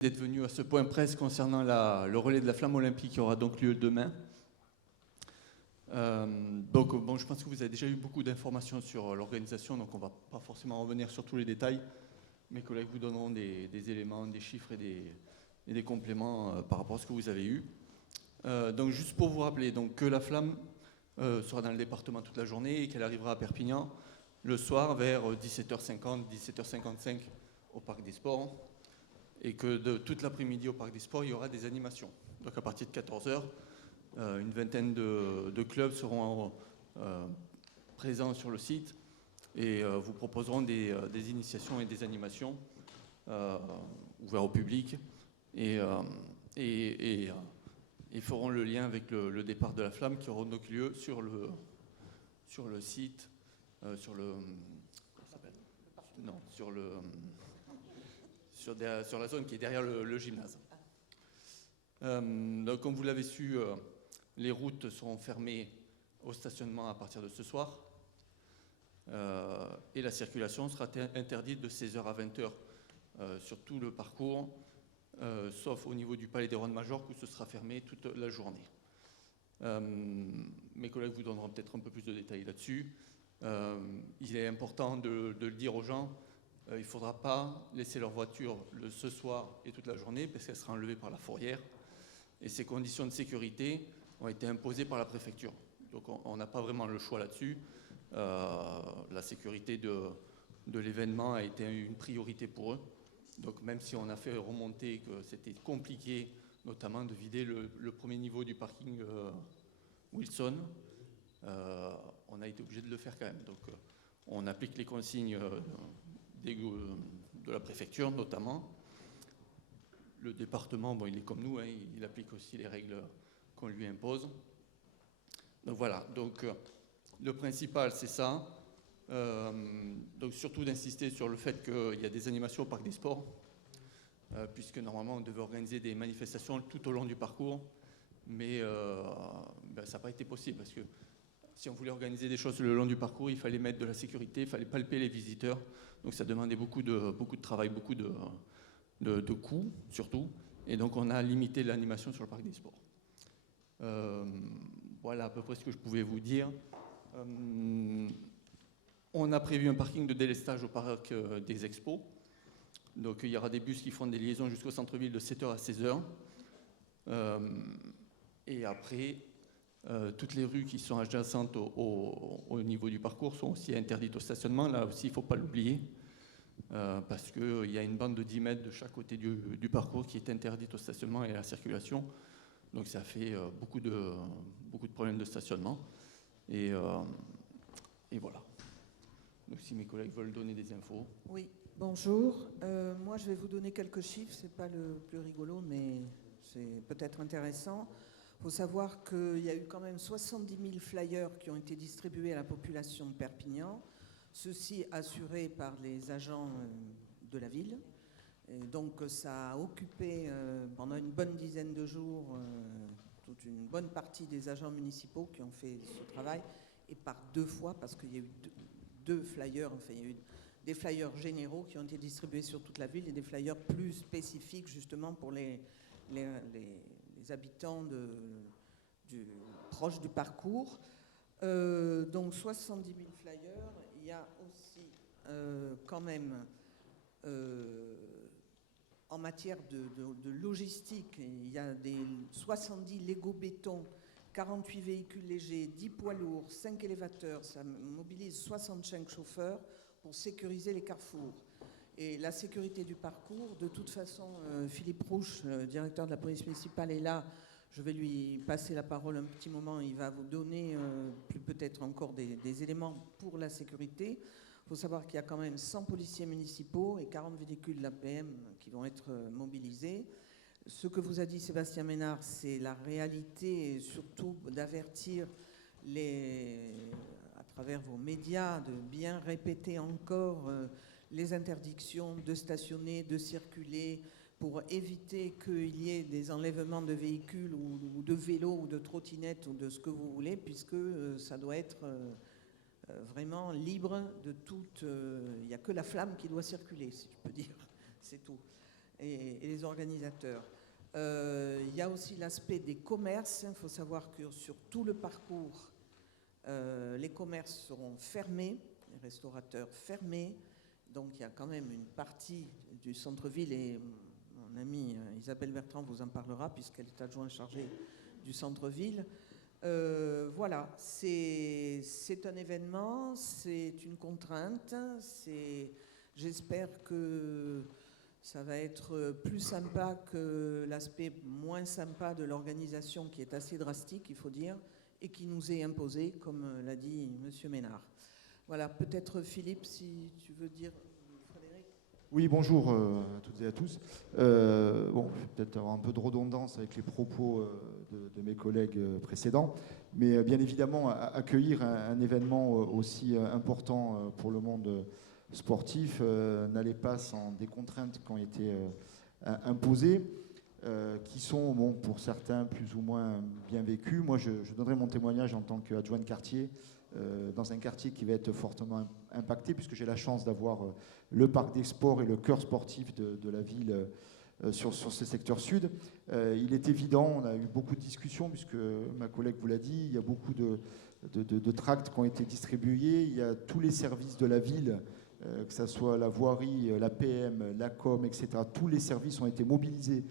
D'être venu à ce point presse concernant le relais de la flamme olympique qui aura donc lieu demain. Je pense que vous avez déjà eu beaucoup d'informations sur l'organisation, donc on ne va pas forcément revenir sur tous les détails. Mes collègues vous donneront des éléments, des chiffres et des compléments par rapport à ce que vous avez eu. Donc juste pour vous rappeler que la flamme sera dans le département toute la journée et qu'elle arrivera à Perpignan le soir vers 17h50, 17h55 au Parc des Sports. Et que de toute l'après-midi au Parc des Sports, il y aura des animations. Donc à partir de 14h, une vingtaine de clubs seront présents sur le site et vous proposeront des initiations et des animations ouvertes au public et feront le lien avec le départ de la flamme qui aura donc lieu sur le site, sur la zone qui est derrière le gymnase. Donc, comme vous l'avez su, les routes seront fermées au stationnement à partir de ce soir et la circulation sera interdite de 16h à 20h sur tout le parcours, sauf au niveau du Palais des Rois de Majorque où ce sera fermé toute la journée. Mes collègues vous donneront peut-être un peu plus de détails là-dessus. Il est important de le dire aux gens. Il ne faudra pas laisser leur voiture ce soir et toute la journée parce qu'elle sera enlevée par la fourrière. Et ces conditions de sécurité ont été imposées par la préfecture. Donc on n'a pas vraiment le choix là-dessus. La sécurité de l'événement a été une priorité pour eux. Donc même si on a fait remonter que c'était compliqué, notamment de vider le premier niveau du parking Wilson, on a été obligé de le faire quand même. Donc on applique les consignes de la préfecture notamment. Le département, il est comme nous, hein, il applique aussi les règles qu'on lui impose. Donc voilà, le principal c'est ça. Donc surtout d'insister sur le fait qu'il y a des animations au Parc des Sports, puisque normalement on devait organiser des manifestations tout au long du parcours, mais ça n'a pas été possible parce que si on voulait organiser des choses le long du parcours, il fallait mettre de la sécurité, il fallait palper les visiteurs. Donc ça demandait beaucoup de travail, beaucoup de coûts surtout. Et donc on a limité l'animation sur le Parc des Sports. Voilà à peu près ce que je pouvais vous dire. On a prévu un parking de délestage au Parc des Expos. Donc il y aura des bus qui font des liaisons jusqu'au centre-ville de 7h à 16h. Et après, toutes les rues qui sont adjacentes au niveau du parcours sont aussi interdites au stationnement. Là aussi, il ne faut pas l'oublier, parce qu'il y a une bande de 10 mètres de chaque côté du parcours qui est interdite au stationnement et à la circulation. Donc ça fait beaucoup de problèmes de stationnement. Et voilà. Donc si mes collègues veulent donner des infos. Oui, bonjour. Moi, je vais vous donner quelques chiffres. Ce n'est pas le plus rigolo, mais c'est peut-être intéressant. Il faut savoir qu'il y a eu quand même 70 000 flyers qui ont été distribués à la population de Perpignan, ceci assuré par les agents de la ville. Et donc ça a occupé pendant une bonne dizaine de jours toute une bonne partie des agents municipaux qui ont fait ce travail, et par 2 fois, parce qu'il y a eu deux flyers, enfin il y a eu des flyers généraux qui ont été distribués sur toute la ville et des flyers plus spécifiques justement pour les habitants proches du parcours. Donc 70 000 flyers. Il y a aussi quand même en matière de logistique, il y a 70 Lego béton, 48 véhicules légers, 10 poids lourds, 5 élévateurs. Ça mobilise 65 chauffeurs pour sécuriser les carrefours. Et la sécurité du parcours, de toute façon, Philippe Rouche, directeur de la police municipale, est là. Je vais lui passer la parole un petit moment. Il va vous donner peut-être encore des éléments pour la sécurité. Il faut savoir qu'il y a quand même 100 policiers municipaux et 40 véhicules de l'APM qui vont être mobilisés. Ce que vous a dit Sébastien Ménard, c'est la réalité, et surtout d'avertir à travers vos médias, de bien répéter encore les interdictions de stationner, de circuler, pour éviter qu'il y ait des enlèvements de véhicules ou de vélos ou de trottinettes ou de ce que vous voulez, puisque ça doit être vraiment libre de toute... Il n'y a que la flamme qui doit circuler, si je peux dire, c'est tout. et les organisateurs. Il y a aussi l'aspect des commerces. Il faut savoir que sur tout le parcours, les commerces seront fermés, les restaurateurs fermés. Donc il y a quand même une partie du centre-ville, et mon amie Isabelle Bertrand vous en parlera puisqu'elle est adjointe chargée du centre-ville. Voilà, c'est un événement, c'est une contrainte. J'espère que ça va être plus sympa que l'aspect moins sympa de l'organisation qui est assez drastique, il faut dire, et qui nous est imposée, comme l'a dit M. Ménard. Voilà, peut-être Philippe, si tu veux dire, Frédéric. Oui, bonjour à toutes et à tous. Je vais peut-être avoir un peu de redondance avec les propos de mes collègues précédents, mais bien évidemment, accueillir un événement aussi important pour le monde sportif n'allait pas sans des contraintes qui ont été imposées, qui sont, bon, pour certains, plus ou moins bien vécues. Moi, je donnerai mon témoignage en tant qu'adjoint de quartier, dans un quartier qui va être fortement impacté, puisque j'ai la chance d'avoir le parc des sports et le cœur sportif de la ville sur ce secteur sud. Il est évident, on a eu beaucoup de discussions, puisque ma collègue vous l'a dit, il y a beaucoup de tracts qui ont été distribués, il y a tous les services de la ville, que ce soit la voirie, la PM, la com, etc. Tous les services ont été mobilisés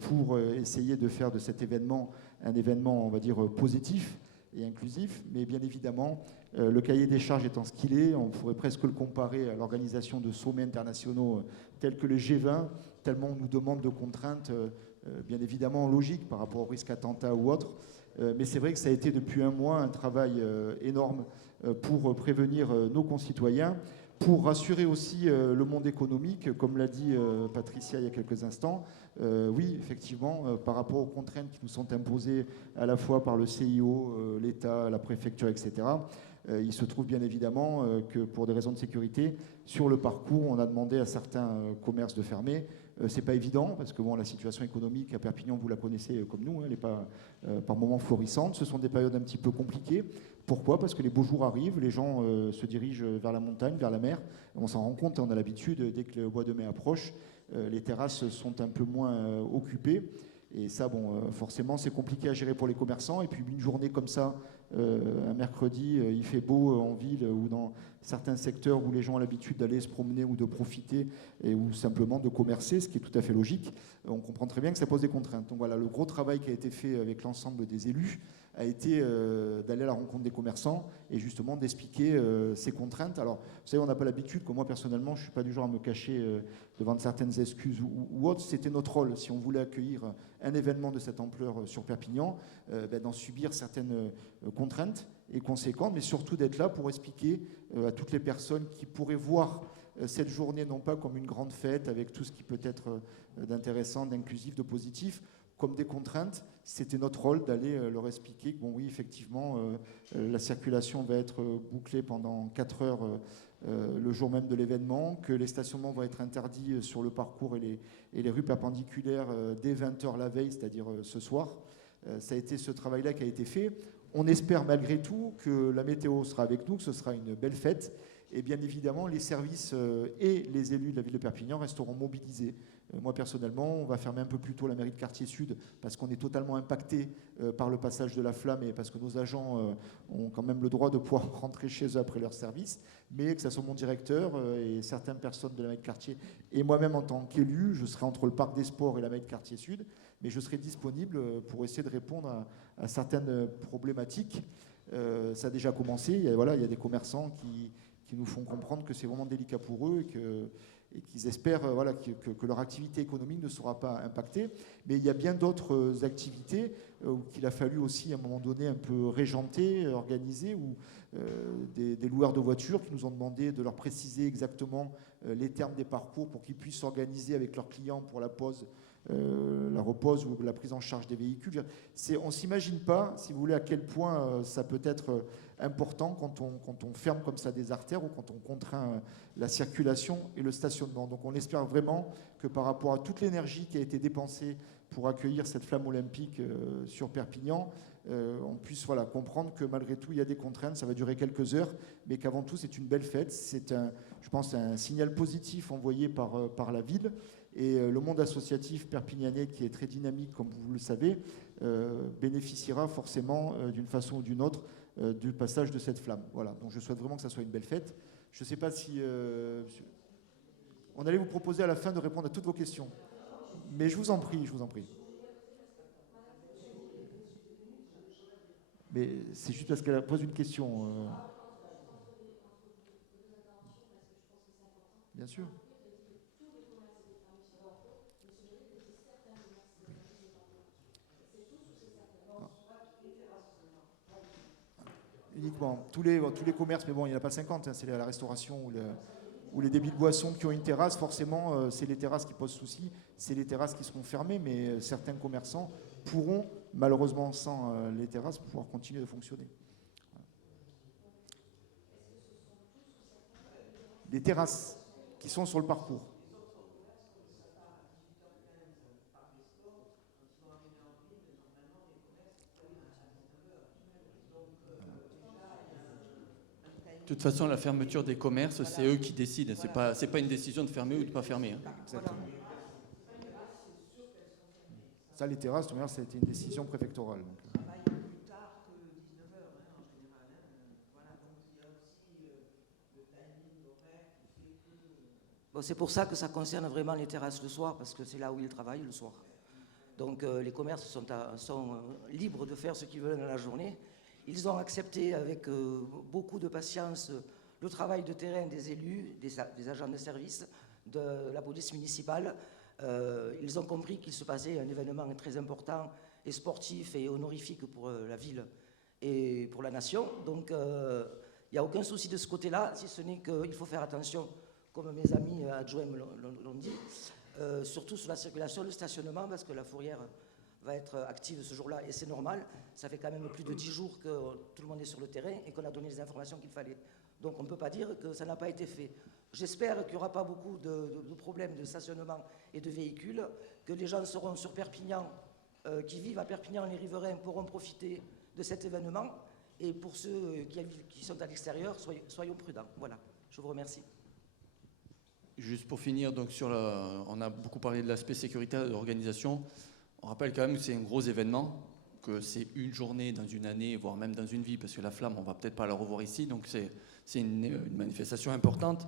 pour essayer de faire de cet événement un événement, on va dire, positif et inclusif, mais bien évidemment, le cahier des charges étant ce qu'il est, on pourrait presque le comparer à l'organisation de sommets internationaux tels que le G20, tellement on nous demande de contraintes, bien évidemment logiques par rapport au risque attentat ou autre, mais c'est vrai que ça a été depuis un mois un travail énorme pour prévenir nos concitoyens, pour rassurer aussi le monde économique, comme l'a dit Patricia il y a quelques instants. Oui, effectivement, par rapport aux contraintes qui nous sont imposées à la fois par le CIO, l'État, la préfecture, etc., il se trouve bien évidemment que pour des raisons de sécurité, sur le parcours, on a demandé à certains commerces de fermer. C'est pas évident, parce que bon, la situation économique à Perpignan, vous la connaissez comme nous, elle n'est pas par moments florissante. Ce sont des périodes un petit peu compliquées. Pourquoi ? Parce que les beaux jours arrivent, les gens se dirigent vers la montagne, vers la mer. On s'en rend compte, on a l'habitude, dès que le mois de mai approche, les terrasses sont un peu moins occupées. Et ça, bon, forcément, c'est compliqué à gérer pour les commerçants. Et puis une journée comme ça, un mercredi, il fait beau en ville ou dans certains secteurs où les gens ont l'habitude d'aller se promener ou de profiter ou simplement de commercer, ce qui est tout à fait logique. On comprend très bien que ça pose des contraintes. Donc voilà, le gros travail qui a été fait avec l'ensemble des élus a été d'aller à la rencontre des commerçants et justement d'expliquer ces contraintes. Alors, vous savez, on n'a pas l'habitude, que moi personnellement, je ne suis pas du genre à me cacher devant certaines excuses ou autres. C'était notre rôle, si on voulait accueillir un événement de cette ampleur sur Perpignan, d'en subir certaines contraintes et conséquentes, mais surtout d'être là pour expliquer à toutes les personnes qui pourraient voir cette journée non pas comme une grande fête avec tout ce qui peut être d'intéressant, d'inclusif, de positif, comme des contraintes. C'était notre rôle d'aller leur expliquer que, bon, oui, effectivement, la circulation va être bouclée pendant 4 heures le jour même de l'événement, que les stationnements vont être interdits sur le parcours et les rues perpendiculaires dès 20h la veille, c'est-à-dire ce soir. Ça a été ce travail-là qui a été fait. On espère malgré tout que la météo sera avec nous, que ce sera une belle fête. Et bien évidemment, les services et les élus de la ville de Perpignan resteront mobilisés. Moi, personnellement, on va fermer un peu plus tôt la mairie de Quartier Sud parce qu'on est totalement impacté par le passage de la flamme et parce que nos agents ont quand même le droit de pouvoir rentrer chez eux après leur service. Mais que ce soit mon directeur et certaines personnes de la mairie de Quartier et moi-même en tant qu'élu, je serai entre le parc des sports et la mairie de Quartier Sud, mais je serai disponible pour essayer de répondre à certaines problématiques. Ça a déjà commencé. Il y a des commerçants qui nous font comprendre que c'est vraiment délicat pour eux et qu'ils espèrent que leur activité économique ne sera pas impactée. Mais il y a bien d'autres activités qu'il a fallu aussi à un moment donné un peu régenter, organiser, ou des loueurs de voitures qui nous ont demandé de leur préciser exactement les termes des parcours pour qu'ils puissent s'organiser avec leurs clients pour la pause, la repose ou la prise en charge des véhicules. On ne s'imagine pas, si vous voulez, à quel point ça peut être important quand on ferme comme ça des artères ou quand on contraint la circulation et le stationnement. Donc on espère vraiment que par rapport à toute l'énergie qui a été dépensée pour accueillir cette flamme olympique sur Perpignan, on puisse comprendre que malgré tout, il y a des contraintes, ça va durer quelques heures, mais qu'avant tout, c'est une belle fête. C'est, je pense, un signal positif envoyé par la ville. Et le monde associatif perpignanais, qui est très dynamique, comme vous le savez, bénéficiera forcément d'une façon ou d'une autre du passage de cette flamme. Voilà, donc je souhaite vraiment que ça soit une belle fête. Je ne sais pas si... on allait vous proposer à la fin de répondre à toutes vos questions. Mais je vous en prie, je vous en prie. Mais c'est juste parce qu'elle pose une question. Bien sûr. Uniquement. Tous les commerces, mais bon, il n'y en a pas 50, hein, c'est la restauration ou les débits de boissons qui ont une terrasse, forcément, c'est les terrasses qui posent souci, c'est les terrasses qui seront fermées, mais certains commerçants pourront, malheureusement sans les terrasses, pouvoir continuer de fonctionner. Les terrasses qui sont sur le parcours. De toute façon, la fermeture des commerces, c'est eux qui décident. C'est pas une décision de fermer ou de ne pas fermer. Hein. Exactement. Ça, les terrasses, de toute manière, ça a été une décision préfectorale. Donc. Bon, c'est pour ça que ça concerne vraiment les terrasses le soir, parce que c'est là où ils travaillent le soir. Donc les commerces sont libres de faire ce qu'ils veulent dans la journée. Ils ont accepté avec beaucoup de patience le travail de terrain des élus, des agents de service, de la police municipale. Ils ont compris qu'il se passait un événement très important et sportif et honorifique pour la ville et pour la nation. Donc il n'y a aucun souci de ce côté-là, si ce n'est qu'il faut faire attention, comme mes amis adjoints l'ont dit, surtout sur la circulation, le stationnement, parce que la fourrière va être active ce jour-là, et c'est normal. Ça fait quand même plus de 10 jours que tout le monde est sur le terrain et qu'on a donné les informations qu'il fallait. Donc on ne peut pas dire que ça n'a pas été fait. J'espère qu'il n'y aura pas beaucoup de problèmes de stationnement et de véhicules, que les gens seront sur Perpignan, qui vivent à Perpignan, les riverains pourront profiter de cet événement, et pour ceux qui sont à l'extérieur, soyons prudents. Voilà, je vous remercie. Juste pour finir, donc on a beaucoup parlé de l'aspect sécuritaire et de l'organisation. On rappelle quand même que c'est un gros événement, que c'est une journée dans une année, voire même dans une vie, parce que la flamme, on ne va peut-être pas la revoir ici, donc c'est une manifestation importante.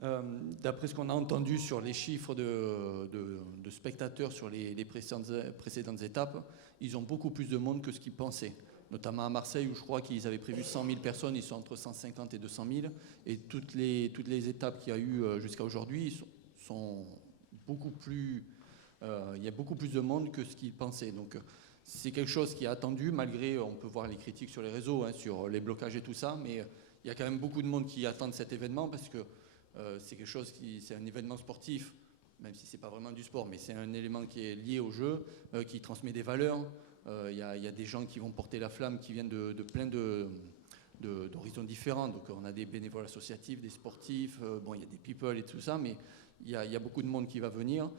D'après ce qu'on a entendu sur les chiffres de spectateurs sur les précédentes étapes, ils ont beaucoup plus de monde que ce qu'ils pensaient. Notamment à Marseille, où je crois qu'ils avaient prévu 100 000 personnes, ils sont entre 150 et 200 000. Et toutes les étapes qu'il y a eu jusqu'à aujourd'hui sont beaucoup plus... il y a beaucoup plus de monde que ce qu'ils pensaient. Donc c'est quelque chose qui est attendu, malgré, on peut voir les critiques sur les réseaux, hein, sur les blocages et tout ça, mais il y a quand même beaucoup de monde qui attendent cet événement, parce que c'est un événement sportif, même si ce n'est pas vraiment du sport, mais c'est un élément qui est lié au jeu, qui transmet des valeurs. Il y a des gens qui vont porter la flamme, qui viennent de plein d'horizons différents. Donc on a des bénévoles associatifs, des sportifs, il y a des people et tout ça, mais il y a beaucoup de monde qui va venir.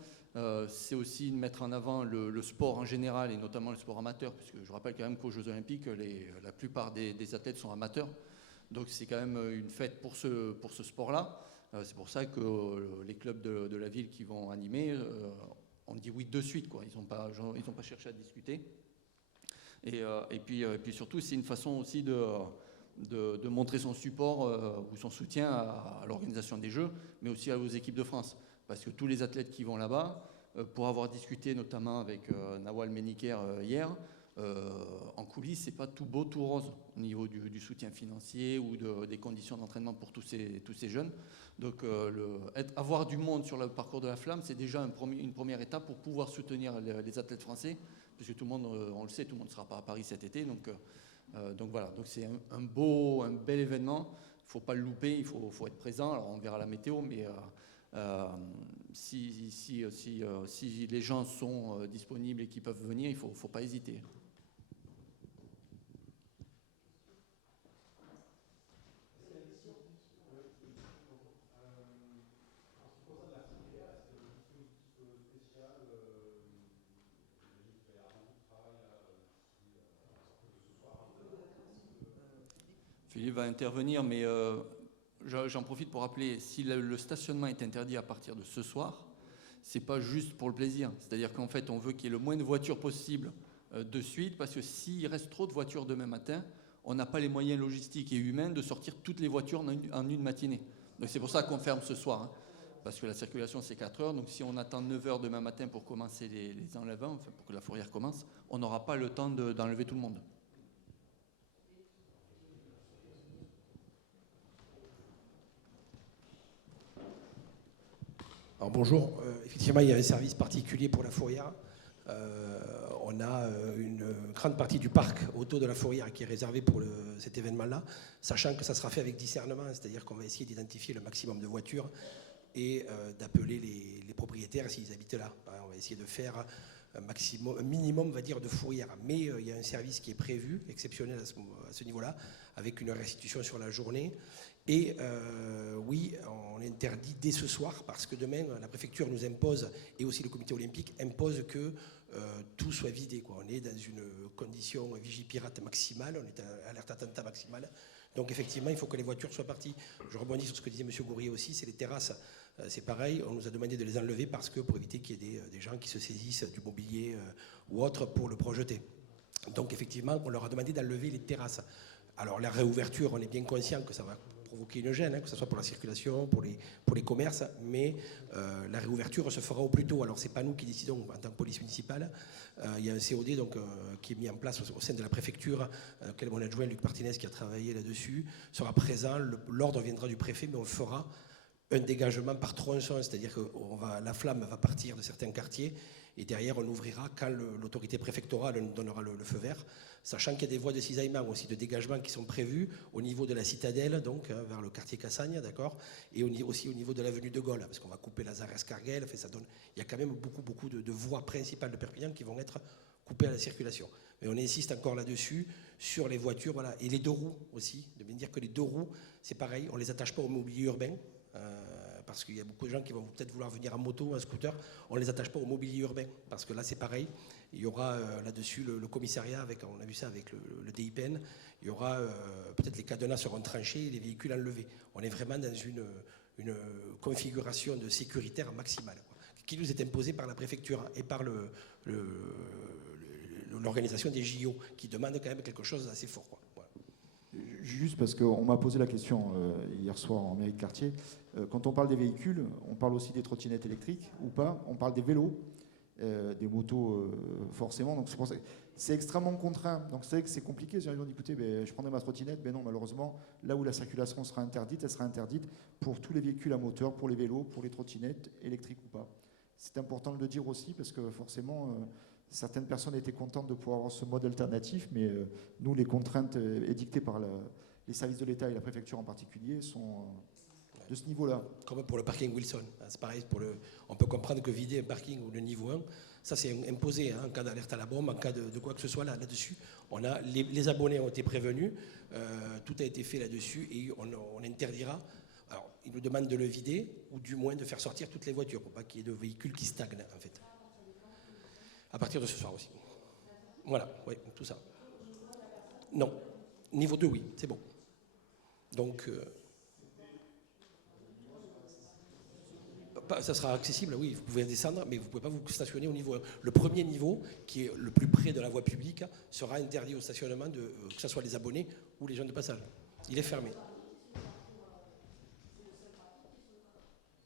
C'est aussi de mettre en avant le sport en général, et notamment le sport amateur, puisque je rappelle quand même qu'aux Jeux Olympiques, la plupart des athlètes sont amateurs. Donc c'est quand même une fête pour ce sport-là. C'est pour ça que les clubs de la ville qui vont animer, on dit oui de suite, quoi. Ils n'ont pas cherché à discuter. Et puis surtout, c'est une façon aussi de montrer son support ou son soutien à l'organisation des Jeux, mais aussi aux équipes de France. Parce que tous les athlètes qui vont là-bas, pour avoir discuté notamment avec Nawal Meniker hier, en coulisses, c'est pas tout beau, tout rose au niveau du soutien financier ou des conditions d'entraînement pour tous ces jeunes. Donc avoir du monde sur le parcours de la flamme, c'est déjà une première étape pour pouvoir soutenir les athlètes français, puisque tout le monde, on le sait, tout le monde ne sera pas à Paris cet été. Donc voilà, donc c'est un bel événement. Il ne faut pas le louper, il faut être présent. Alors on verra la météo, mais si les gens sont disponibles et qu'ils peuvent venir, il ne faut pas hésiter. Philippe va intervenir, mais j'en profite pour rappeler, si le stationnement est interdit à partir de ce soir, c'est pas juste pour le plaisir. C'est-à-dire qu'en fait, on veut qu'il y ait le moins de voitures possible de suite, parce que s'il reste trop de voitures demain matin, on n'a pas les moyens logistiques et humains de sortir toutes les voitures en une matinée. Donc c'est pour ça qu'on ferme ce soir, hein, parce que la circulation c'est 4 heures. Donc si on attend 9 heures demain matin pour commencer les enlèvements, enfin pour que la fourrière commence, on n'aura pas le temps d'enlever tout le monde. Alors bonjour, effectivement il y a un service particulier pour la fourrière. On a une grande partie du parc auto de la fourrière qui est réservé pour cet événement-là, sachant que ça sera fait avec discernement, c'est-à-dire qu'on va essayer d'identifier le maximum de voitures et d'appeler les propriétaires s'ils habitent là. On va essayer de faire un minimum, on va dire, de fourrière. Mais il y a un service qui est prévu, exceptionnel à ce niveau-là, avec une restitution sur la journée. Et oui, on interdit dès ce soir, parce que demain, la préfecture nous impose, et aussi le comité olympique impose que tout soit vidé, quoi. On est dans une condition vigipirate maximale, on est à alerte attentat maximale. Donc effectivement, il faut que les voitures soient parties. Je rebondis sur ce que disait M. Gourrier aussi, c'est les terrasses. C'est pareil, on nous a demandé de les enlever parce que pour éviter qu'il y ait des gens qui se saisissent du mobilier ou autre pour le projeter. Donc effectivement, on leur a demandé d'enlever les terrasses. Alors la réouverture, on est bien conscient que ça va provoquer une gêne, hein, que ce soit pour la circulation, pour les commerces, mais la réouverture se fera au plus tôt. Alors c'est pas nous qui décidons en tant que police municipale. Il y a un COD donc, qui est mis en place au sein de la préfecture, auquel mon adjoint Luc Martinez qui a travaillé là-dessus sera présent. L'ordre viendra du préfet, mais on fera un dégagement par tronçon, c'est-à-dire que la flamme va partir de certains quartiers et derrière on ouvrira quand l'autorité préfectorale nous donnera le feu vert, sachant qu'il y a des voies de cisaillement aussi, de dégagement qui sont prévues au niveau de la citadelle, donc vers le quartier Cassagne, d'accord, et aussi au niveau de l'avenue de Gaulle, parce qu'on va couper Lazare-Escarguel, il y a quand même beaucoup de voies principales de Perpignan qui vont être coupées à la circulation. Mais on insiste encore là-dessus, sur les voitures, voilà, et les deux roues aussi, de bien dire que les deux roues, c'est pareil, on ne les attache pas au mobilier urbain, parce qu'il y a beaucoup de gens qui vont peut-être vouloir venir en moto, en scooter, on ne les attache pas au mobilier urbain, parce que là c'est pareil, il y aura là-dessus le commissariat, on a vu ça avec le DIPN, il y aura peut-être les cadenas seront tranchés et les véhicules enlevés. On est vraiment dans une configuration de sécuritaire maximale, quoi, qui nous est imposée par la préfecture et par l'organisation des JO, qui demande quand même quelque chose d'assez fort, quoi. Voilà. Juste parce qu'on m'a posé la question hier soir en mairie de quartier. Quand on parle des véhicules, on parle aussi des trottinettes électriques ou pas. On parle des vélos, des motos forcément. Donc c'est extrêmement contraint. Donc c'est vrai que c'est compliqué. J'ai dit écoutez, je prendrai ma trottinette. Mais non, malheureusement, là où la circulation sera interdite, elle sera interdite pour tous les véhicules à moteur, pour les vélos, pour les trottinettes électriques ou pas. C'est important de le dire aussi parce que forcément... certaines personnes étaient contentes de pouvoir avoir ce mode alternatif, mais nous, les contraintes édictées par les services de l'État et la préfecture en particulier sont de ce niveau-là. Comme pour le parking Wilson, c'est pareil. On peut comprendre que vider un parking ou le niveau 1, ça c'est imposé, hein, en cas d'alerte à la bombe, en cas de quoi que ce soit là-dessus. Les abonnés ont été prévenus, tout a été fait là-dessus et on interdira. Alors, ils nous demandent de le vider ou du moins de faire sortir toutes les voitures pour pas qu'il y ait de véhicules qui stagnent en fait. À partir de ce soir aussi. Voilà, oui, tout ça. Non. Niveau 2, oui, c'est bon. Donc, ça sera accessible, oui, vous pouvez descendre, mais vous ne pouvez pas vous stationner au niveau 1. Le premier niveau, qui est le plus près de la voie publique, sera interdit au stationnement, que ce soit les abonnés ou les gens de passage. Il est fermé.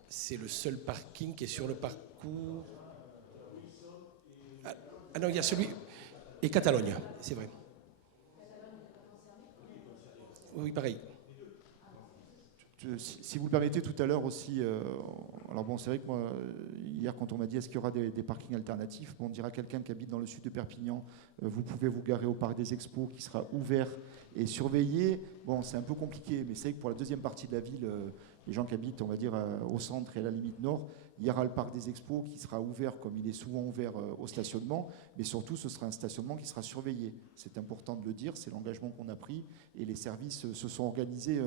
C'est le seul parking qui est sur le parcours... Ah non, il y a celui... Et Catalogne, c'est vrai. Oui, pareil. Si vous le permettez, tout à l'heure aussi... alors bon, c'est vrai que moi, hier, quand on m'a dit est-ce qu'il y aura des parkings alternatifs, on dira à quelqu'un qui habite dans le sud de Perpignan, vous pouvez vous garer au parc des Expos qui sera ouvert et surveillé. Bon, c'est un peu compliqué, mais c'est vrai que pour la deuxième partie de la ville, les gens qui habitent, on va dire, au centre et à la limite nord, il y aura le parc des Expos qui sera ouvert comme il est souvent ouvert au stationnement, mais surtout ce sera un stationnement qui sera surveillé. C'est important de le dire, c'est l'engagement qu'on a pris et les services se sont organisés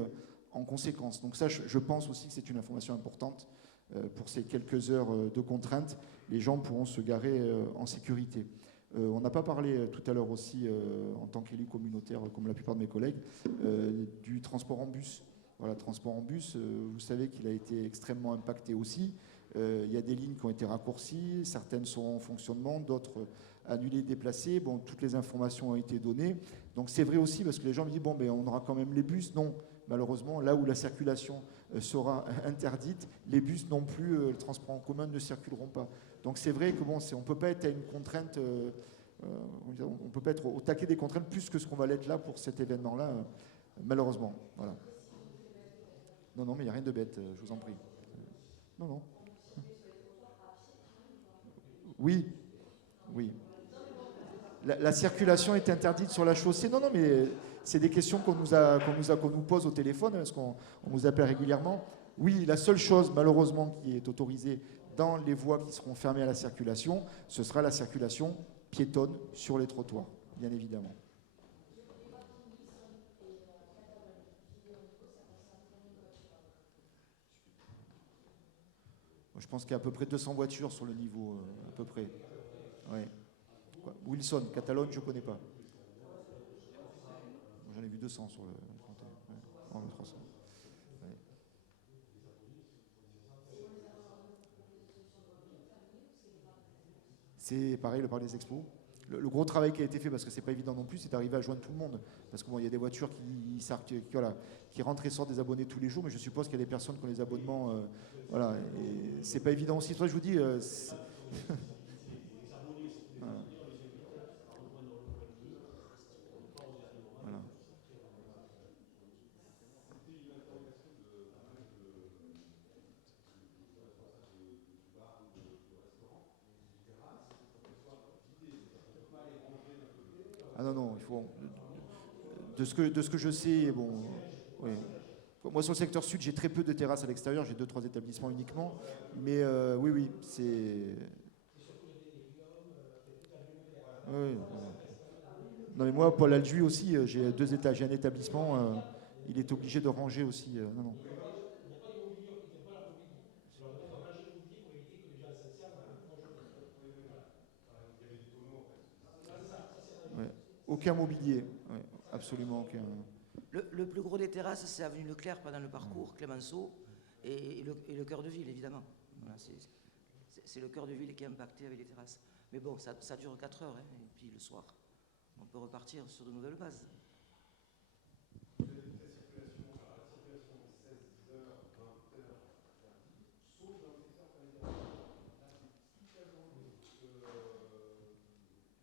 en conséquence. Donc ça, je pense aussi que c'est une information importante. Pour ces quelques heures de contrainte, les gens pourront se garer en sécurité. On n'a pas parlé tout à l'heure aussi, en tant qu'élu communautaire, comme la plupart de mes collègues, du transport en bus. Voilà, transport en bus, vous savez qu'il a été extrêmement impacté aussi. Il y a des lignes qui ont été raccourcies, certaines sont en fonctionnement, d'autres annulées, déplacées. Bon, toutes les informations ont été données. Donc c'est vrai aussi parce que les gens me disent, bon, mais on aura quand même les bus. Non, malheureusement, là où la circulation sera interdite, les bus non plus, le transport en commun ne circuleront pas. Donc c'est vrai que bon, on ne peut pas être à une contrainte, on ne peut pas être au taquet des contraintes plus que ce qu'on va l'être là pour cet événement-là, malheureusement. Voilà. Non, non, mais il n'y a rien de bête, je vous en prie. Non, non. Oui, oui. La circulation est interdite sur la chaussée. Non, non, mais c'est des questions qu'on nous pose au téléphone, parce qu'on nous appelle régulièrement. Oui, la seule chose, malheureusement, qui est autorisée dans les voies qui seront fermées à la circulation, ce sera la circulation piétonne sur les trottoirs, bien évidemment. Je pense qu'il y a à peu près 200 voitures sur le niveau, à peu près. Ouais. Wilson, Catalogne, je ne connais pas. J'en ai vu 200 sur le compteur. Ouais. Oh, 300. Ouais. C'est pareil, le parc des expos. Le gros travail qui a été fait, parce que c'est pas évident non plus, c'est d'arriver à joindre tout le monde. Parce qu'il y a des voitures qui rentrent et sortent des abonnés tous les jours, mais je suppose qu'il y a des personnes qui ont les abonnements. Voilà, et c'est pas évident aussi. Toi, je vous dis. Voilà. Voilà. Ah non, non, il faut. De ce que je sais, bon. Oui. Moi, sur le secteur sud, j'ai très peu de terrasses à l'extérieur, j'ai 2-3 établissements uniquement. Mais oui, oui, c'est. Oui. Non, mais moi, Paul Alduy aussi, j'ai 2 étages, j'ai un établissement, il est obligé de ranger aussi. Non, non. Ouais. Aucun mobilier, ouais, absolument aucun. Le plus gros des terrasses, c'est avenue Leclerc pendant le parcours, Clémenceau, et le cœur de ville, évidemment. Voilà, c'est le cœur de ville qui est impacté avec les terrasses. Mais bon, ça dure 4 heures, hein, et puis le soir, on peut repartir sur de nouvelles bases.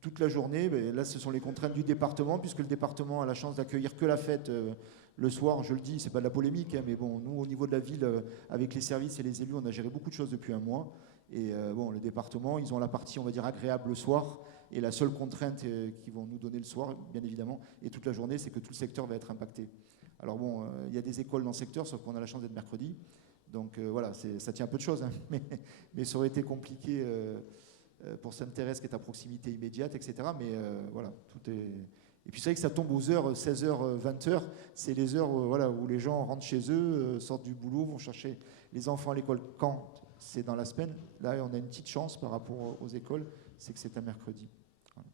Toute la journée, ben là ce sont les contraintes du département, puisque le département a la chance d'accueillir que la fête le soir, je le dis, c'est pas de la polémique, hein, mais bon, nous au niveau de la ville, avec les services et les élus, on a géré beaucoup de choses depuis un mois. Et bon, le département, ils ont la partie, on va dire, agréable le soir, et la seule contrainte qu'ils vont nous donner le soir, bien évidemment, et toute la journée, c'est que tout le secteur va être impacté. Alors bon, il y a des écoles dans le secteur, sauf qu'on a la chance d'être mercredi, donc voilà, ça tient un peu de choses, hein, mais ça aurait été compliqué pour Sainte-Thérèse qui est à proximité immédiate, etc. Mais voilà, tout est. Et puis c'est vrai que ça tombe aux heures 16h, 20h, c'est les heures voilà, où les gens rentrent chez eux, sortent du boulot, vont chercher les enfants à l'école quand c'est dans la semaine. Là, on a une petite chance par rapport aux écoles, c'est que c'est un mercredi. Voilà.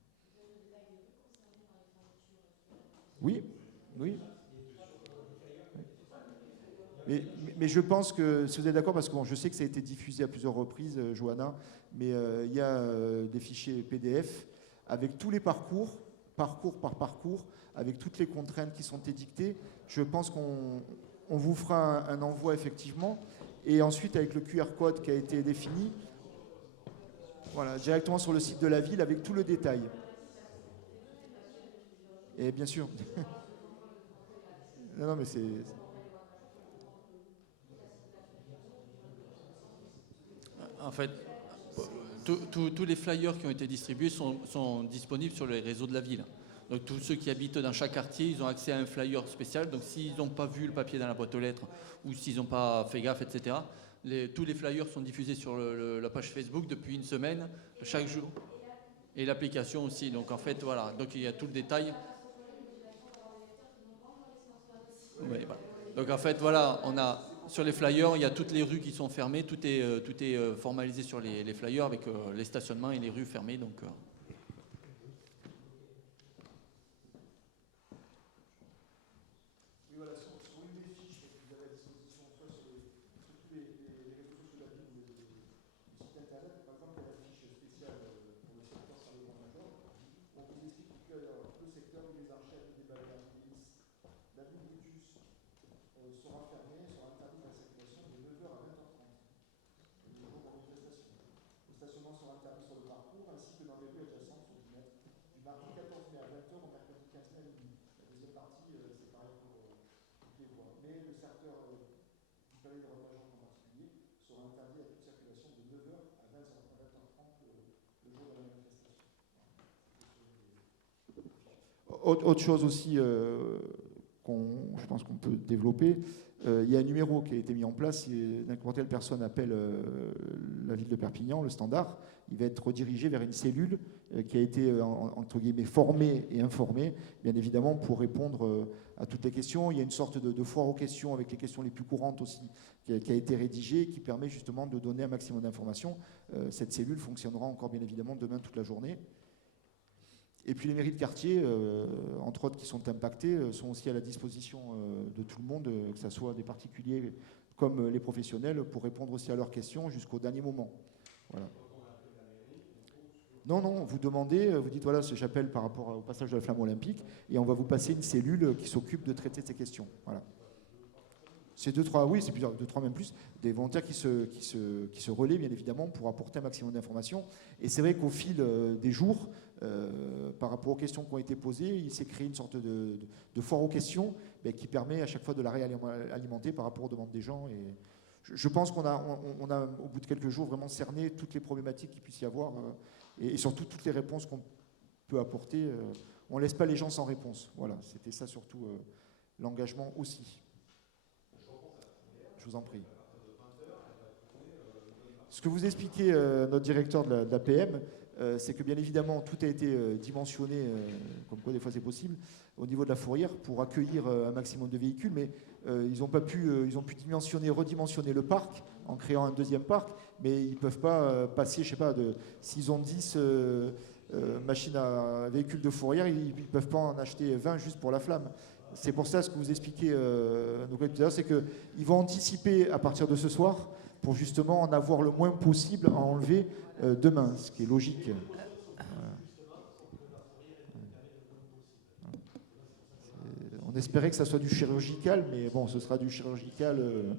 Oui, oui. Mais je pense que, si vous êtes d'accord, parce que bon, je sais que ça a été diffusé à plusieurs reprises, Johanna, mais il y a des fichiers PDF avec tous les parcours par parcours, avec toutes les contraintes qui sont édictées. Je pense qu'on vous fera un envoi effectivement, et ensuite avec le QR code qui a été défini, voilà, directement sur le site de la ville avec tout le détail. Et bien sûr. Non, mais c'est. En fait, tous les flyers qui ont été distribués sont disponibles sur les réseaux de la ville. Donc tous ceux qui habitent dans chaque quartier, ils ont accès à un flyer spécial. Donc s'ils n'ont pas vu le papier dans la boîte aux lettres ou s'ils n'ont pas fait gaffe, etc., tous les flyers sont diffusés sur la page Facebook depuis une semaine, chaque jour. Et l'application aussi. Donc en fait, voilà. Donc il y a tout le détail. Oui, voilà. Donc en fait, voilà, on a sur les flyers, il y a toutes les rues qui sont fermées, tout est formalisé sur les flyers avec les stationnements et les rues fermées. Donc, Oui, voilà, sur une des fiches que vous avez à disposition, soit sur tous les réseaux sociaux de la ville, du palais de Rabat en particulier sera interdit à toute circulation de 9h à 20h30 le jour de la manifestation. Autre chose aussi je pense qu'on peut développer, il y a un numéro qui a été mis en place. Si n'importe quelle personne appelle la ville de Perpignan, le standard, il va être redirigé vers une cellule qui a été, entre guillemets, formée et informée, bien évidemment, pour répondre à toutes les questions. Il y a une sorte de foire aux questions avec les questions les plus courantes aussi, qui a été rédigée, qui permet justement de donner un maximum d'informations. Cette cellule fonctionnera encore, bien évidemment, demain toute la journée. Et puis les mairies de quartier, entre autres qui sont impactées, sont aussi à la disposition de tout le monde, que ce soit des particuliers comme les professionnels, pour répondre aussi à leurs questions jusqu'au dernier moment. Voilà. Non, vous demandez, vous dites voilà, j'appelle par rapport au passage de la flamme olympique, et on va vous passer une cellule qui s'occupe de traiter ces questions. Voilà. C'est 2-3, oui, c'est plusieurs, 2-3 même plus, des volontaires qui se relaient, bien évidemment, pour apporter un maximum d'informations. Et c'est vrai qu'au fil des jours, par rapport aux questions qui ont été posées, il s'est créé une sorte de foire aux questions qui permet à chaque fois de la réalimenter par rapport aux demandes des gens. Et je pense qu'on a, au bout de quelques jours, vraiment cerné toutes les problématiques qu'il puisse y avoir et surtout toutes les réponses qu'on peut apporter. On ne laisse pas les gens sans réponse. Voilà, c'était ça surtout l'engagement aussi. Je vous en prie. Ce que vous expliquez, notre directeur de l'APM, c'est que bien évidemment tout a été dimensionné, comme quoi des fois c'est possible, au niveau de la fourrière pour accueillir un maximum de véhicules, mais ils ont pu redimensionner le parc en créant un deuxième parc, mais ils ne peuvent pas passer, je sais pas, s'ils ont 10 machines à véhicules de fourrière, ils ne peuvent pas en acheter 20 juste pour la flamme. C'est pour ça, ce que vous expliquez nos collègues tout à l'heure, c'est qu'ils vont anticiper à partir de ce soir pour justement en avoir le moins possible à enlever demain, ce qui est logique. On espérait que ça soit du chirurgical, mais bon, ce sera du chirurgical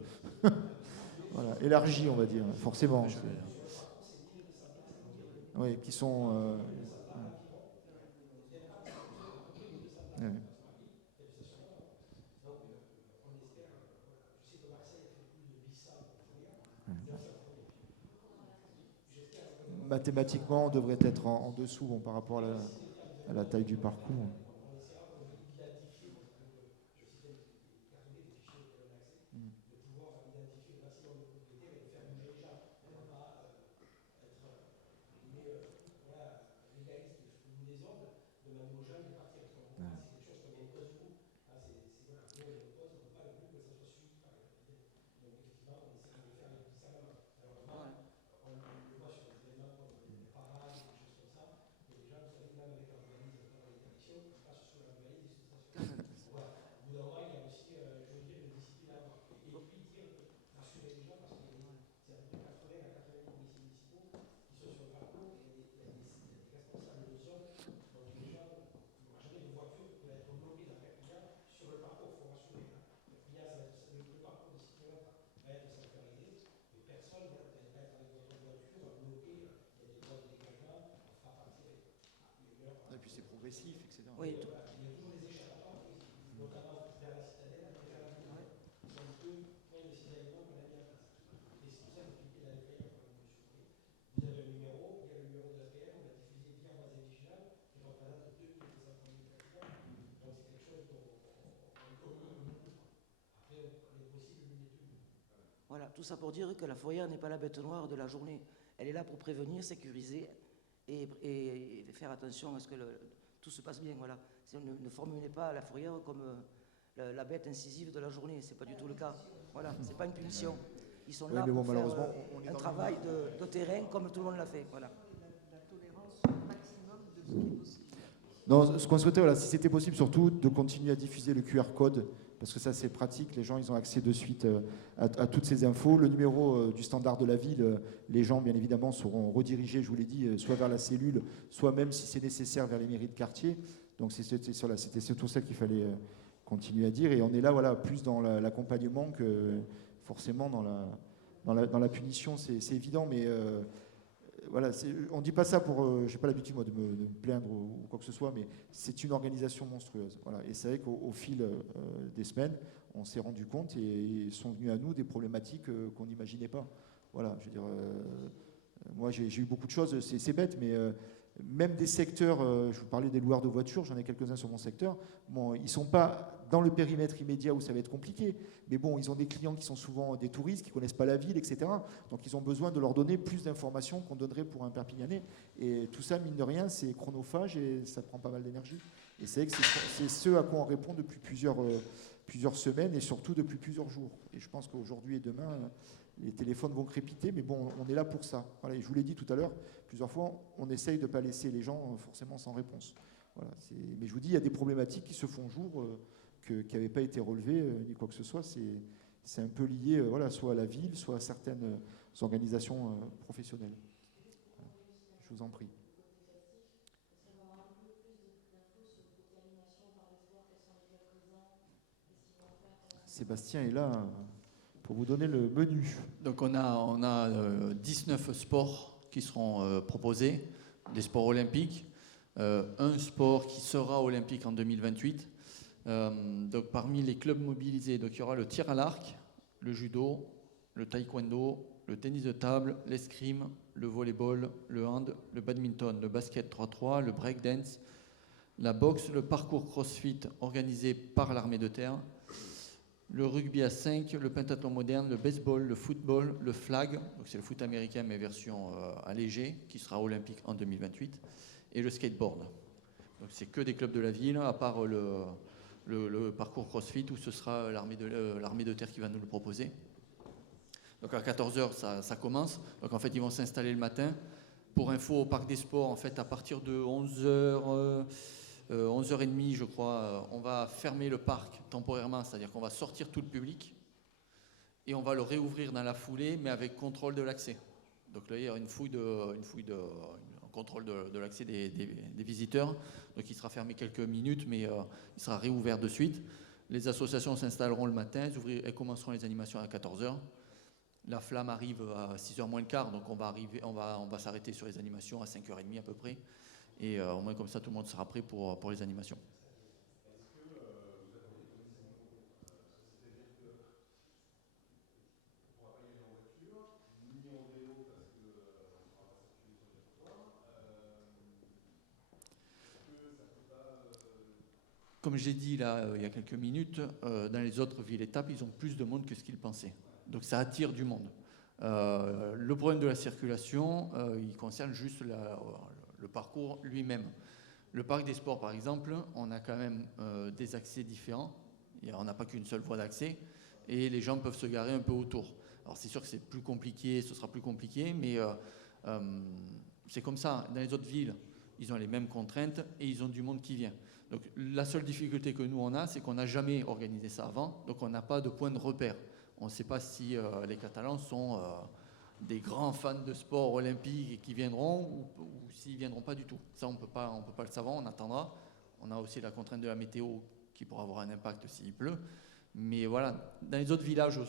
voilà, élargi, on va dire, forcément. Oui, qui sont... ouais. Mathématiquement, on devrait être en dessous par rapport à la taille du parcours. Et puis c'est progressif, etc. Oui. Voilà, tout ça pour dire que la fourrière n'est pas la bête noire de la journée. Elle est là pour prévenir, sécuriser et faire attention à ce que tout se passe bien. Voilà. Ne formulez pas la fourrière comme la bête incisive de la journée. Ce n'est pas du tout le cas. Voilà, ce n'est pas une punition. Ils sont là pour faire un travail de terrain comme tout le monde l'a fait. Voilà. La tolérance maximum de ce qui est possible. Non, ce qu'on souhaitait, voilà, si c'était possible, surtout de continuer à diffuser le QR code, parce que ça c'est pratique, les gens ils ont accès de suite à toutes ces infos. Le numéro du standard de la ville, les gens bien évidemment seront redirigés, je vous l'ai dit, soit vers la cellule, soit même si c'est nécessaire vers les mairies de quartier. Donc c'était surtout ça qu'il fallait continuer à dire. Et on est là, voilà, plus dans l'accompagnement que forcément dans la punition, c'est évident, mais voilà, on ne dit pas ça pour... je n'ai pas l'habitude, moi, de me plaindre ou quoi que ce soit, mais c'est une organisation monstrueuse. Voilà. Et c'est vrai qu'au fil des semaines, on s'est rendu compte et sont venus à nous des problématiques qu'on n'imaginait pas. Voilà, je veux dire, moi j'ai eu beaucoup de choses, c'est bête, mais même des secteurs, je vous parlais des loueurs de voitures, j'en ai quelques-uns sur mon secteur, bon, ils ne sont pas dans le périmètre immédiat où ça va être compliqué, mais bon, ils ont des clients qui sont souvent des touristes, qui ne connaissent pas la ville, etc. Donc ils ont besoin de leur donner plus d'informations qu'on donnerait pour un Perpignanais. Et tout ça, mine de rien, c'est chronophage et ça prend pas mal d'énergie. Et c'est vrai que c'est ce à quoi on répond depuis plusieurs semaines et surtout depuis plusieurs jours. Et je pense qu'aujourd'hui et demain, les téléphones vont crépiter, mais bon, on est là pour ça. Voilà, et je vous l'ai dit tout à l'heure, plusieurs fois, on essaye de ne pas laisser les gens forcément sans réponse. Voilà, mais je vous dis, il y a des problématiques qui se font jour, qui n'avaient pas été relevées, ni quoi que ce soit. C'est un peu lié voilà, soit à la ville, soit à certaines organisations professionnelles. Voilà, je vous en prie. Sébastien est là pour vous donner le menu. Donc on a 19 sports qui seront proposés, des sports olympiques, un sport qui sera olympique en 2028. Donc parmi les clubs mobilisés, donc il y aura le tir à l'arc, le judo, le taekwondo, le tennis de table, l'escrime, le volleyball, le hand, le badminton, le basket 3-3, le breakdance, la boxe, le parcours crossfit organisé par l'armée de terre, le rugby à 5, le pentathlon moderne, le baseball, le football, le flag, donc c'est le foot américain mais version allégée, qui sera olympique en 2028, et le skateboard. Donc c'est que des clubs de la ville, à part le parcours CrossFit où ce sera l'armée de terre qui va nous le proposer. Donc à 14h ça commence, donc en fait ils vont s'installer le matin. Pour info, au Parc des Sports, en fait à partir de 11h... 11h30, je crois, on va fermer le parc temporairement, c'est-à-dire qu'on va sortir tout le public et on va le réouvrir dans la foulée, mais avec contrôle de l'accès. Donc là, il y aura un contrôle de l'accès des visiteurs. Donc il sera fermé quelques minutes, mais il sera réouvert de suite. Les associations s'installeront le matin, elles commenceront les animations à 14h. La flamme arrive à 6h moins le quart, donc on va s'arrêter sur les animations à 5h30 à peu près. Et au moins comme ça, tout le monde sera prêt pour les animations. Comme j'ai dit là il y a quelques minutes, dans les autres villes-étapes, ils ont plus de monde que ce qu'ils pensaient. Donc ça attire du monde. Le problème de la circulation, il concerne juste le parcours lui-même. Le parc des sports, par exemple, on a quand même des accès différents. On n'a pas qu'une seule voie d'accès et les gens peuvent se garer un peu autour. Alors c'est sûr que c'est plus compliqué, ce sera plus compliqué, mais c'est comme ça. Dans les autres villes, ils ont les mêmes contraintes et ils ont du monde qui vient. Donc la seule difficulté que nous on a, c'est qu'on n'a jamais organisé ça avant, donc on n'a pas de point de repère. On ne sait pas si les Catalans sont des grands fans de sport olympique et qui viendront ou s'ils ne viendront pas du tout. Ça, on ne peut pas le savoir, on attendra. On a aussi la contrainte de la météo qui pourra avoir un impact s'il pleut. Mais voilà, dans les autres villages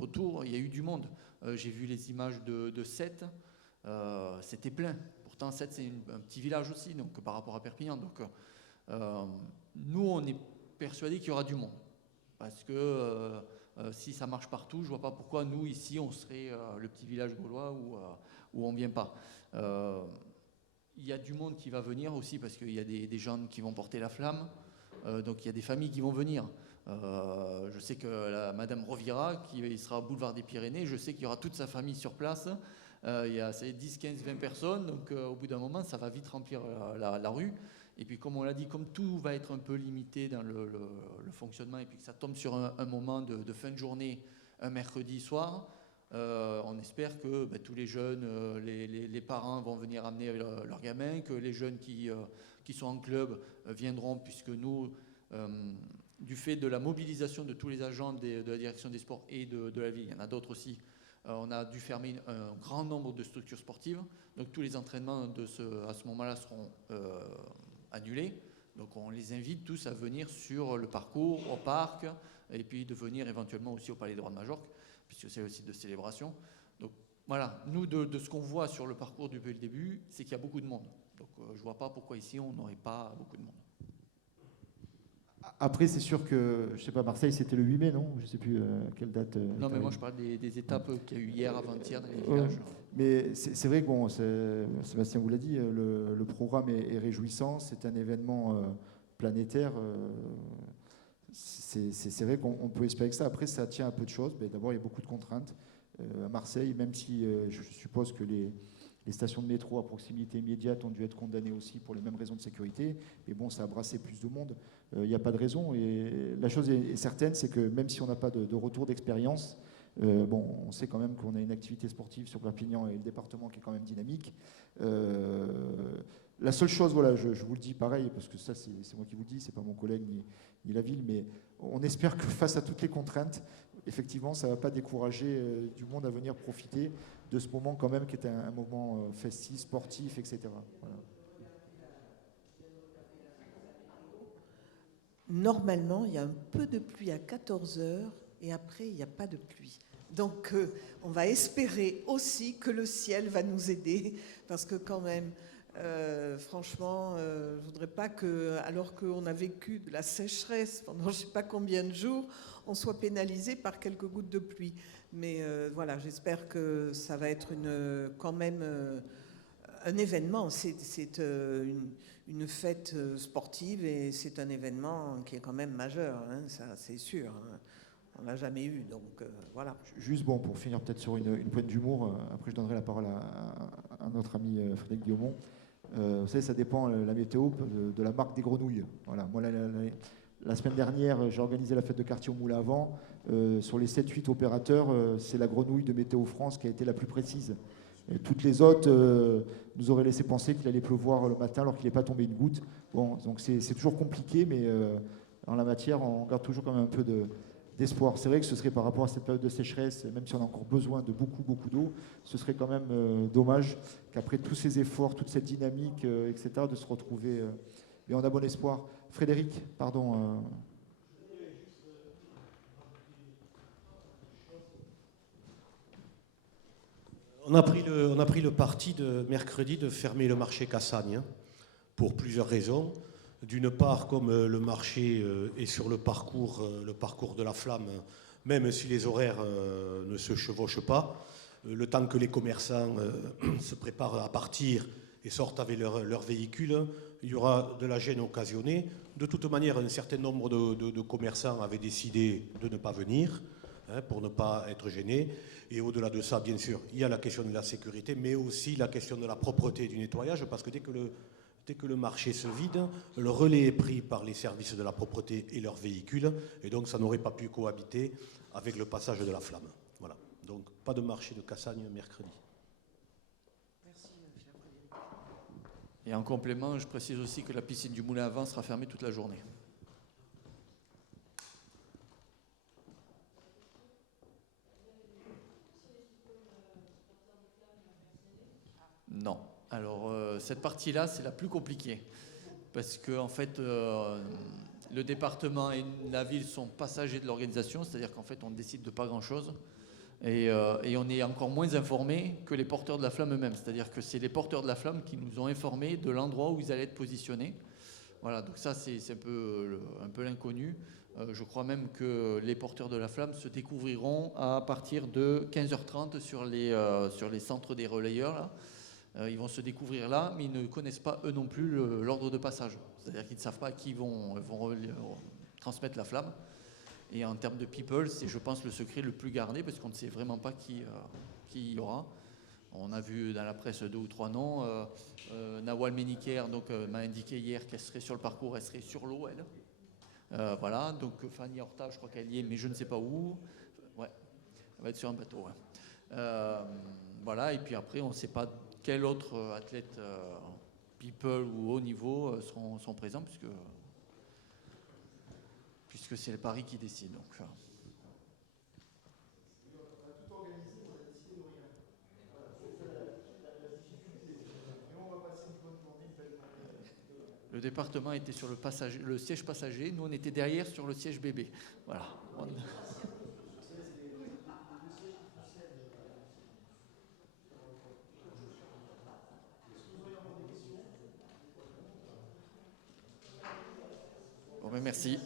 autour, il y a eu du monde. J'ai vu les images de Sète, c'était plein. Pourtant, Sète, c'est un petit village aussi, donc par rapport à Perpignan. Donc, nous, on est persuadés qu'il y aura du monde. Parce que si ça marche partout, je ne vois pas pourquoi nous, ici, on serait le petit village gaulois où on ne vient pas. Il y a du monde qui va venir aussi parce qu'il y a des gens qui vont porter la flamme. Donc il y a des familles qui vont venir. Je sais que Madame Rovira, qui sera au boulevard des Pyrénées, je sais qu'il y aura toute sa famille sur place. Il y a 10, 15, 20 personnes. Donc au bout d'un moment, ça va vite remplir la rue. Et puis comme on l'a dit, comme tout va être un peu limité dans le fonctionnement et puis que ça tombe sur un moment de fin de journée, un mercredi soir, on espère que tous les jeunes, les parents vont venir amener leurs gamins, que les jeunes qui sont en club viendront, puisque nous, du fait de la mobilisation de tous les agents de la direction des sports et de la ville, il y en a d'autres aussi, on a dû fermer un grand nombre de structures sportives. Donc tous les entraînements à ce moment-là seront annulés. Donc on les invite tous à venir sur le parcours, au parc, et puis de venir éventuellement aussi au Palais des Rois de Majorque, puisque c'est le site de célébration. Donc voilà, nous de ce qu'on voit sur le parcours depuis le début, c'est qu'il y a beaucoup de monde. Donc je ne vois pas pourquoi ici on n'aurait pas beaucoup de monde. Après, c'est sûr que, je sais pas, Marseille, c'était le 8 mai, non? Je sais plus quelle date. Non, mais moi je parle des étapes qu'il y a eu hier, avant-hier dans les Ouais. villages. Mais c'est vrai que, bon, Sébastien vous l'a dit, le programme est réjouissant, c'est un événement planétaire. C'est vrai qu'on peut espérer que ça. Après, ça tient à peu de choses. Mais d'abord, il y a beaucoup de contraintes. À Marseille, même si je suppose que les stations de métro à proximité immédiate ont dû être condamnées aussi pour les mêmes raisons de sécurité. Mais bon, ça a brassé plus de monde. Il n'y a pas de raison. Et la chose est certaine, c'est que même si on n'a pas de retour d'expérience, bon, on sait quand même qu'on a une activité sportive sur Perpignan et le département qui est quand même dynamique. La seule chose, voilà, je vous le dis pareil, parce que ça c'est moi qui vous le dis, c'est pas mon collègue ni la ville, mais on espère que face à toutes les contraintes, effectivement, ça ne va pas décourager du monde à venir profiter de ce moment quand même qui est un moment festif, sportif, etc. Voilà. Normalement, il y a un peu de pluie à 14 heures et après, il n'y a pas de pluie. Donc, on va espérer aussi que le ciel va nous aider parce que quand même, franchement, je ne voudrais pas que, alors qu'on a vécu de la sécheresse pendant je ne sais pas combien de jours, on soit pénalisé par quelques gouttes de pluie. Mais voilà, j'espère que ça va être quand même un événement. C'est une fête sportive et c'est un événement qui est quand même majeur, hein, ça c'est sûr. Hein. On l'a jamais eu, donc voilà. Juste bon, pour finir peut-être sur une pointe d'humour, après je donnerai la parole à notre ami Frédéric Guillaumont. Vous savez, ça dépend la météo de la marque des grenouilles. Voilà. Moi, la semaine dernière, j'ai organisé la fête de quartier au Moulin à Vent. Sur les 7-8 opérateurs, c'est la grenouille de Météo France qui a été la plus précise. Et toutes les autres nous auraient laissé penser qu'il allait pleuvoir le matin alors qu'il n'est pas tombé une goutte. Bon, donc c'est toujours compliqué, mais en la matière, on garde toujours quand même un peu d'espoir. C'est vrai que ce serait par rapport à cette période de sécheresse, même si on a encore besoin de beaucoup d'eau, ce serait quand même dommage qu'après tous ces efforts, toute cette dynamique, etc., de se retrouver. Et on a bon espoir. Frédéric, pardon. On a pris le parti de mercredi de fermer le marché Cassagne, hein, pour plusieurs raisons. D'une part, comme le marché est sur le parcours de la Flamme, même si les horaires ne se chevauchent pas, le temps que les commerçants se préparent à partir et sortent avec leur véhicule, il y aura de la gêne occasionnée. De toute manière, un certain nombre de commerçants avaient décidé de ne pas venir, hein, pour ne pas être gênés. Et au-delà de ça, bien sûr, il y a la question de la sécurité, mais aussi la question de la propreté et du nettoyage, parce que dès que le marché se vide, le relais est pris par les services de la propreté et leurs véhicules, et donc ça n'aurait pas pu cohabiter avec le passage de la Flamme. Voilà. Donc pas de marché de Cassagne mercredi. Merci, cher Frédéric. Et en complément, je précise aussi que la piscine du Moulin à Vent sera fermée toute la journée. Non. Alors, cette partie-là, c'est la plus compliquée. Parce que, en fait, le département et la ville sont passagers de l'organisation, c'est-à-dire qu'en fait, on décide de pas grand-chose. Et on est encore moins informés que les porteurs de la flamme eux-mêmes. C'est-à-dire que c'est les porteurs de la flamme qui nous ont informés de l'endroit où ils allaient être positionnés. Voilà, donc ça, c'est un peu l'inconnu. Je crois même que les porteurs de la flamme se découvriront à partir de 15h30 sur les centres des relayeurs, là. Ils vont se découvrir là, mais ils ne connaissent pas eux non plus l'ordre de passage. C'est-à-dire qu'ils ne savent pas à qui ils vont transmettre la flamme. Et en termes de people, c'est, je pense, le secret le plus gardé, parce qu'on ne sait vraiment pas qui y aura. On a vu dans la presse 2 ou 3 noms. Nawal Méniker m'a indiqué hier qu'elle serait sur le parcours, elle serait sur l'eau, elle. Voilà, donc Fanny Horta, je crois qu'elle y est, mais je ne sais pas où. Ouais, elle va être sur un bateau. Ouais. Voilà, et puis après, on ne sait pas quels autres athlètes people ou haut niveau sont présents, puisque c'est le Paris qui décide. Donc, le département était sur le siège passager, nous on était derrière sur le siège bébé. Voilà. Bon, mais Merci.